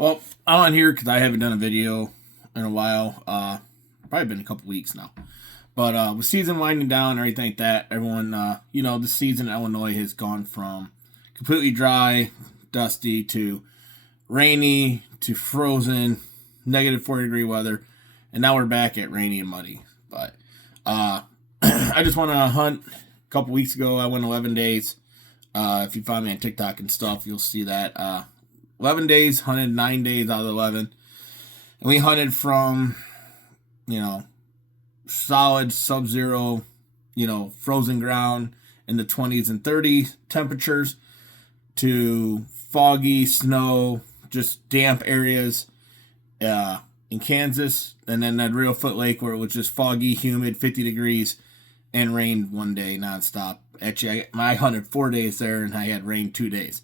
Well, I'm on here because I haven't done a video in a while. Probably been a couple weeks now. But with season winding down and everything like that, everyone, this season in Illinois has gone from completely dry, dusty, to rainy, to frozen, negative 40-degree weather, and now we're back at rainy and muddy. But I just went on a hunt a couple weeks ago. I went 11 days. If you find me on TikTok and stuff, you'll see that. 11 days, hunted 9 days out of the 11. And we hunted from, solid sub-zero, frozen ground in the 20s and 30s temperatures to foggy, snow, just damp areas in Kansas. And then that Real Foot Lake where it was just foggy, humid, 50 degrees, and rained one day nonstop. Actually, I hunted 4 days there, and I had rain 2 days.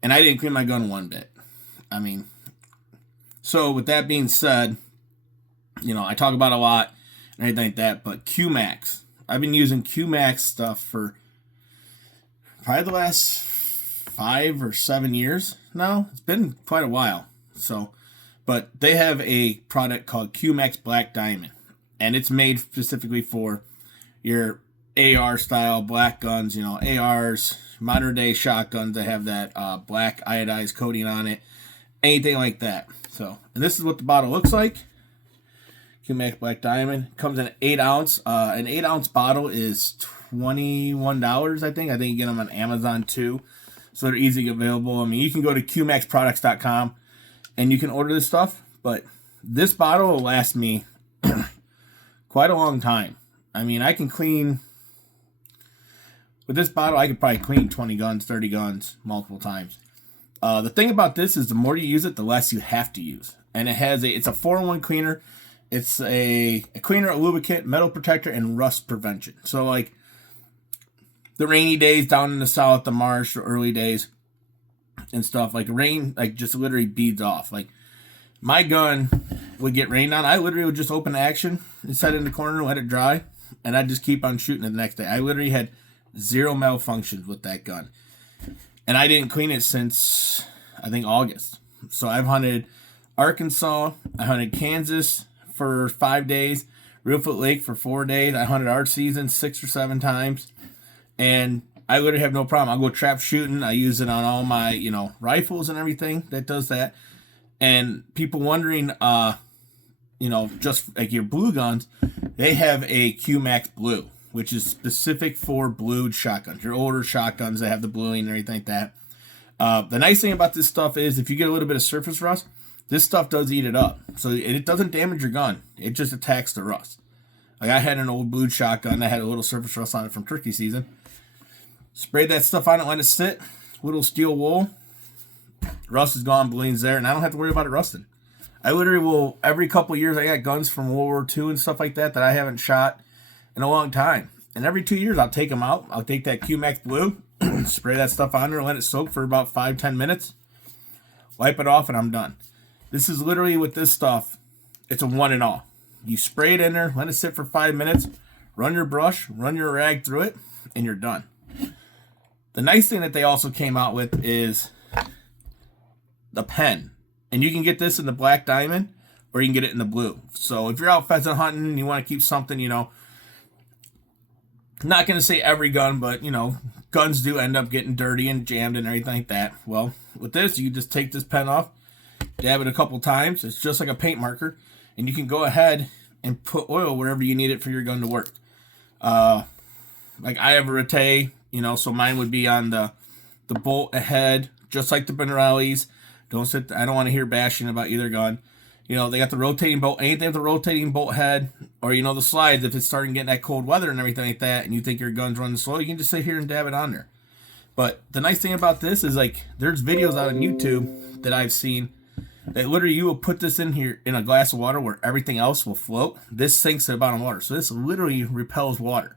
And I didn't clean my gun one bit. So with that being said, I talk about a lot and anything like that, but MAXX. I've been using MAXX stuff for probably the last 5 or 7 years now. It's been quite a while. But they have a product called MAXX Black Diamond, and it's made specifically for your AR style black guns, ARs, modern day shotguns that have that black iodized coating on it, anything like that. And this is what the bottle looks like. MAXX Black Diamond comes in an 8-ounce. An 8-ounce bottle is $21, I think. I think you get them on Amazon too, so they're easily available. You can go to qmaxxproducts.com and you can order this stuff, but this bottle will last me quite a long time. I can clean, with this bottle, I could probably clean 20 guns, 30 guns multiple times. The thing about this is the more you use it, the less you have to use. And it's a 4-in-1 cleaner. It's a cleaner, a lubricant, metal protector, and rust prevention. So like the rainy days down in the south, the marsh, the early days and stuff, like rain, like just literally beads off. Like my gun would get rained on. I literally would just open action and set it in the corner, let it dry, and I'd just keep on shooting it the next day. I literally had 0 malfunctions with that gun. And I didn't clean it since, I think, August. So I've hunted Arkansas. I hunted Kansas for 5 days. Real Foot Lake for 4 days. I hunted our season 6 or 7 times. And I literally have no problem. I'll go trap shooting. I use it on all my, rifles and everything that does that. And people wondering, just like your blue guns, they have a MAXX Blue, which is specific for blued shotguns. Your older shotguns that have the bluing and everything like that. The nice thing about this stuff is if you get a little bit of surface rust, this stuff does eat it up. So it doesn't damage your gun. It just attacks the rust. Like I had an old blued shotgun that had a little surface rust on it from turkey season. Sprayed that stuff on it, let it sit. Little steel wool. Rust is gone, bluing's there, and I don't have to worry about it rusting. I literally will, every couple of years, I got guns from World War II and stuff like that I haven't shot in a long time. And every 2 years, I'll take them out. I'll take that MAXX Blue, spray that stuff on there, let it soak for about 5-10 minutes, wipe it off, and I'm done. This is literally with this stuff, it's a one and all. You spray it in there, let it sit for 5 minutes, run your brush, run your rag through it, and you're done. The nice thing that they also came out with is the pen. And you can get this in the Black Diamond, or you can get it in the blue. So if you're out pheasant hunting and you want to keep something, not going to say every gun, but, guns do end up getting dirty and jammed and everything like that. Well, with this, you can just take this pen off, dab it a couple times. It's just like a paint marker. And you can go ahead and put oil wherever you need it for your gun to work. Like I have a Rete, so mine would be on the bolt ahead, just like the Benrelli's. I don't want to hear bashing about either gun. They got the rotating bolt, anything with the rotating bolt head, or, the slides, if it's starting getting that cold weather and everything like that, and you think your gun's running slow, you can just sit here and dab it on there. But the nice thing about this is, there's videos out on YouTube that I've seen that literally you will put this in here in a glass of water where everything else will float. This sinks to the bottom of water. So this literally repels water.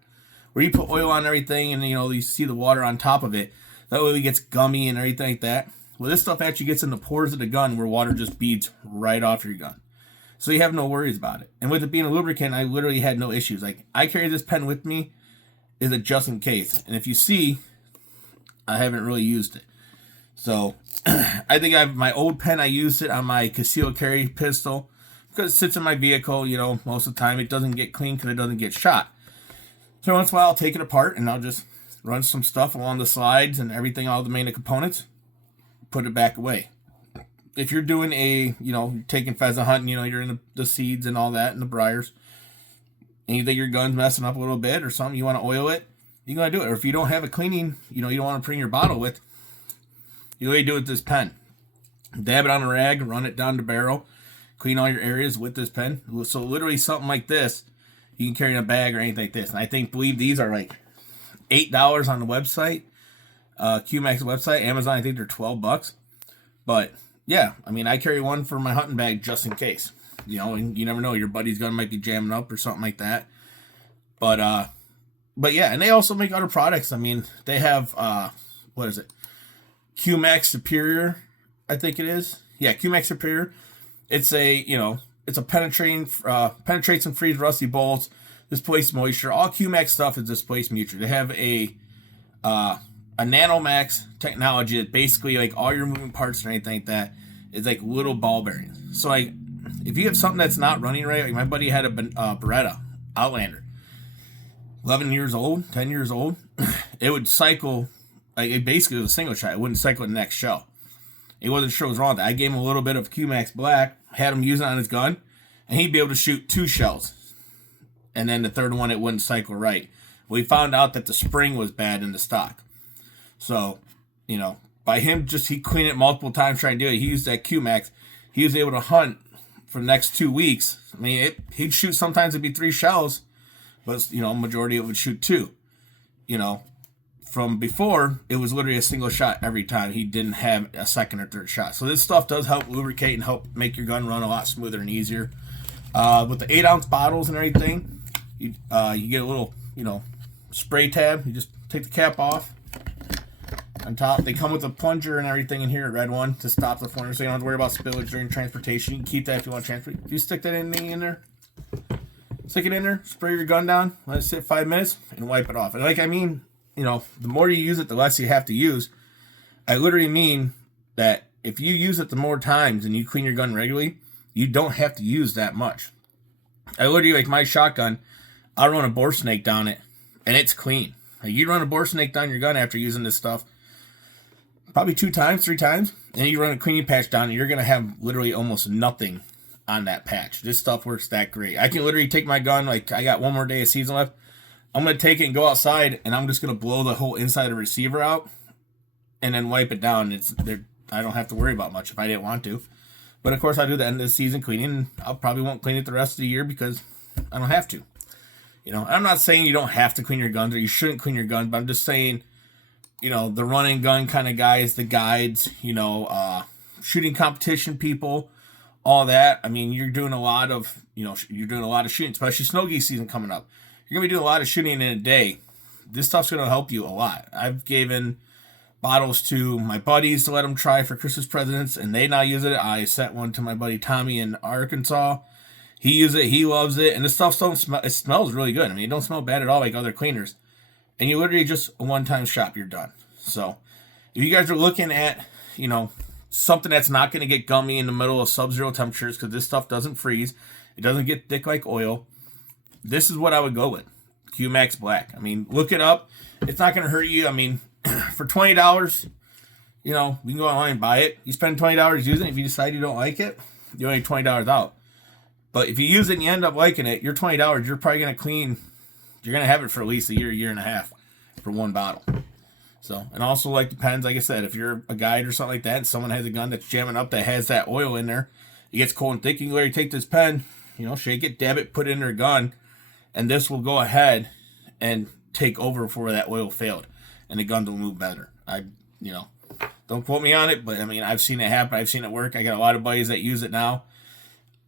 Where you put oil on everything and, you see the water on top of it, that way it gets gummy and everything like that. Well, this stuff actually gets in the pores of the gun where water just beads right off your gun. So you have no worries about it. And with it being a lubricant, I literally had no issues. I carry this pen with me is a just in case. And if you see, I haven't really used it. So I think I've my old pen. I used it on my concealed carry pistol because it sits in my vehicle. You know, most of the time it doesn't get clean because it doesn't get shot. So once in a while I'll take it apart and I'll just run some stuff along the slides and everything, all the main components, put it back away. If you're doing taking pheasant hunting, you're in the seeds and all that and the briars, and you think your gun's messing up a little bit or something, you want to oil it, you're going to do it. Or if you don't have a cleaning, you don't want to bring your bottle with, you really do it with this pen. Dab it on a rag, run it down the barrel, clean all your areas with this pen. So literally something like this, you can carry in a bag or anything like this. And I believe these are like $8 on the website, QMAXX website. Amazon, I think they're $12. But yeah, I mean, I carry one for my hunting bag just in case. And you never know, your buddy's gun might be jamming up or something like that. But yeah, and they also make other products. I mean, they have what is it? QMAXX Superior, I think it is. Yeah, QMAXX Superior. It's a penetrates and frees rusty bolts, displace moisture. All QMAXX stuff is displace moisture. They have a NanoMax technology that basically, like, all your moving parts or anything like that is like little ball bearings. So like, if you have something that's not running right, like my buddy had a Beretta Outlander, 11 years old, 10 years old, it would cycle, like, it basically was a single shot. It wouldn't cycle the next shell. He wasn't sure what was wrong with that. I gave him a little bit of QMAXX Black, had him use it on his gun, and he'd be able to shoot 2 shells. And then the third one, it wouldn't cycle right. We found out that the spring was bad in the stock. So, by him he cleaned it multiple times trying to do it. He used that QMAXX. He was able to hunt for the next 2 weeks. I mean, he'd shoot, sometimes it'd be 3 shells, but, majority of it would shoot 2. From before, it was literally a single shot every time. He didn't have a second or third shot. So this stuff does help lubricate and help make your gun run a lot smoother and easier. With the 8-ounce bottles and everything, you get a little, spray tab. You just take the cap off. On top, they come with a plunger and everything in here, a red one, to stop the flame, so you don't have to worry about spillage during transportation. You can keep that if you want to transport. You stick that in there, stick it in there, spray your gun down, let it sit 5 minutes, and wipe it off. And the more you use it, the less you have to use. I literally mean that if you use it the more times and you clean your gun regularly, you don't have to use that much. I literally, like my shotgun, I'll run a bore snake down it, and it's clean. Like, you run a bore snake down your gun after using this stuff, probably 2 times, 3 times, and you run a cleaning patch down, and you're going to have literally almost nothing on that patch. This stuff works that great. I can literally take my gun, like, I got 1 more day of season left. I'm going to take it and go outside, and I'm just going to blow the whole inside of the receiver out and then wipe it down. I don't have to worry about much if I didn't want to. But, of course, I do the end of the season cleaning, and I probably won't clean it the rest of the year because I don't have to. I'm not saying you don't have to clean your guns or you shouldn't clean your gun, but I'm just saying, the run and gun kind of guys, the guides, shooting competition people, all that. I mean, you're doing a lot of shooting, especially snow geese season coming up. You're going to be doing a lot of shooting in a day. This stuff's going to help you a lot. I've given bottles to my buddies to let them try for Christmas presents, and they now use it. I sent one to my buddy Tommy in Arkansas. He uses it. He loves it. And the stuff don't smell. It smells really good. I mean, it don't smell bad at all like other cleaners. And you literally just a one-time shop, you're done. So if you guys are looking at, something that's not going to get gummy in the middle of sub-zero temperatures, because this stuff doesn't freeze, it doesn't get thick like oil, this is what I would go with. QMAXX Black. I mean, look it up. It's not going to hurt you. I mean, for $20, we can go online and buy it. You spend $20 using it. If you decide you don't like it, you only $20 out. But if you use it and you end up liking it, your $20, you're probably going to clean. You're going to have it for at least a year and a half for 1 bottle. So, and also, like, depends, like I said, if you're a guide or something like that, and someone has a gun that's jamming up that has that oil in there, it gets cold and thick, you can literally take this pen, shake it, dab it, put it in their gun, and this will go ahead and take over for where that oil failed, and the gun will move better. Don't quote me on it, but I mean, I've seen it happen. I've seen it work. I got a lot of buddies that use it now.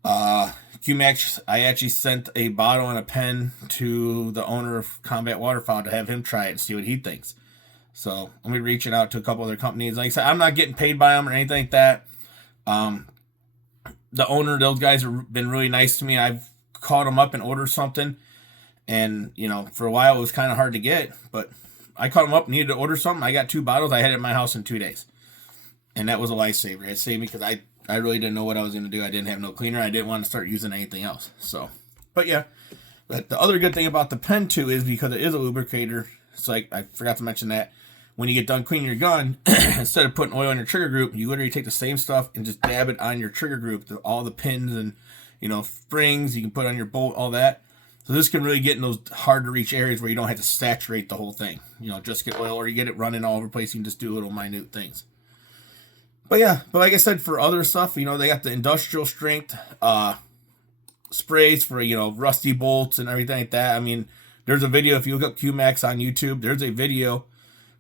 QMAXX, I actually sent a bottle and a pen to the owner of Combat Waterfowl to have him try it and see what he thinks. So I'm going to be reaching out to a couple other companies. Like I said, I'm not getting paid by them or anything like that. The owner, those guys have been really nice to me. I've called them up and ordered something. And, for a while it was kind of hard to get. But I called them up, needed to order something. I got 2 bottles. I had it in my house in 2 days. and that was a lifesaver. It saved me because I really didn't know what I was going to do. I didn't have no cleaner. I didn't want to start using anything else. So, but yeah. But the other good thing about the pen too is because it is a lubricator. It's like, I forgot to mention that when you get done cleaning your gun, instead of putting oil on your trigger group, you literally take the same stuff and just dab it on your trigger group. All the pins and, springs you can put on your bolt, all that. So this can really get in those hard to reach areas where you don't have to saturate the whole thing. Just get oil, or you get it running all over the place. You can just do little minute things. But yeah, like I said, for other stuff, they got the industrial strength sprays for, rusty bolts and everything like that. I mean, there's a video, if you look up QMAXX on YouTube, there's a video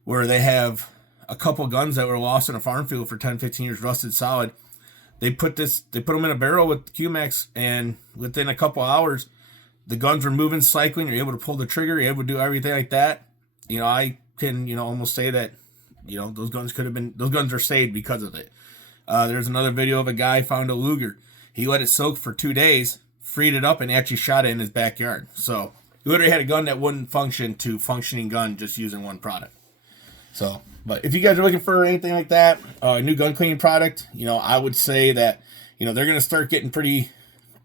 where they have a couple guns that were lost in a farm field for 10, 15 years, rusted solid. They put them in a barrel with QMAXX, and within a couple hours, the guns were moving, cycling. You're able to pull the trigger. You're able to do everything like that. I can, almost say that, those guns are saved because of it. There's another video of a guy found a Luger. He let it soak for 2 days, freed it up, and actually shot it in his backyard. So he literally had a gun that wouldn't function to functioning gun just using one product. So, but if you guys are looking for anything like that, a new gun cleaning product, I would say that, they're going to start getting pretty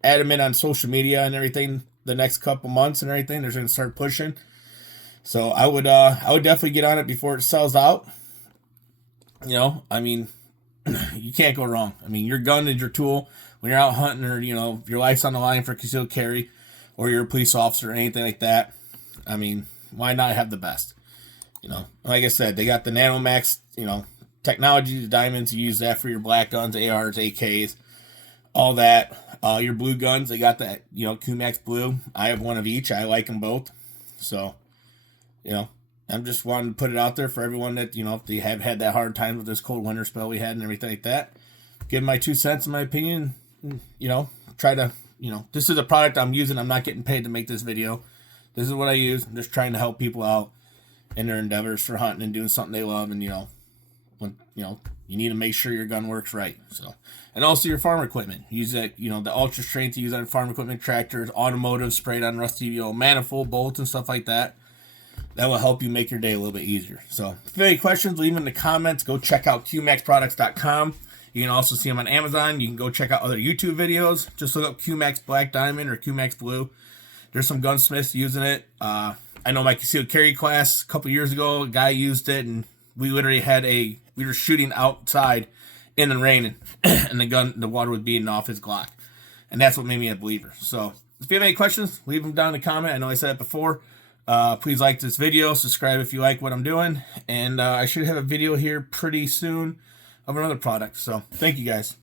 adamant on social media and everything the next couple months and everything. They're going to start pushing. So I would definitely get on it before it sells out. I mean, you can't go wrong. I mean, your gun is your tool when you're out hunting, or, your life's on the line for concealed carry, or you're a police officer or anything like that. I mean, why not have the best? Like I said, they got the MAXX, technology, the diamonds. You use that for your black guns, ARs, AKs, all that. Your blue guns, they got that, QMAXX blue. I have one of each. I like them both. So, I'm just wanting to put it out there for everyone that, if they have had that hard time with this cold winter spell we had and everything like that. Give my 2 cents in my opinion. Try to, this is a product I'm using. I'm not getting paid to make this video. This is what I use. I'm just trying to help people out in their endeavors for hunting and doing something they love. And, when, you need to make sure your gun works right. So, and also your farm equipment. Use that, the ultra strength you use on farm equipment, tractors, automotive, sprayed on rusty, manifold bolts and stuff like that. That will help you make your day a little bit easier. So if you have any questions, leave them in the comments. Go check out QMAXXproducts.com. You can also see them on Amazon. You can go check out other YouTube videos. Just look up QMAXX Black Diamond or QMAXX Blue. There's some gunsmiths using it. I know my concealed carry class a couple years ago, a guy used it, and we literally we were shooting outside in the rain, and the water was beating off his Glock. And that's what made me a believer. So if you have any questions, leave them down in the comment. I know I said it before. Please like this video, subscribe if you like what I'm doing, and I should have a video here pretty soon of another product. So thank you guys.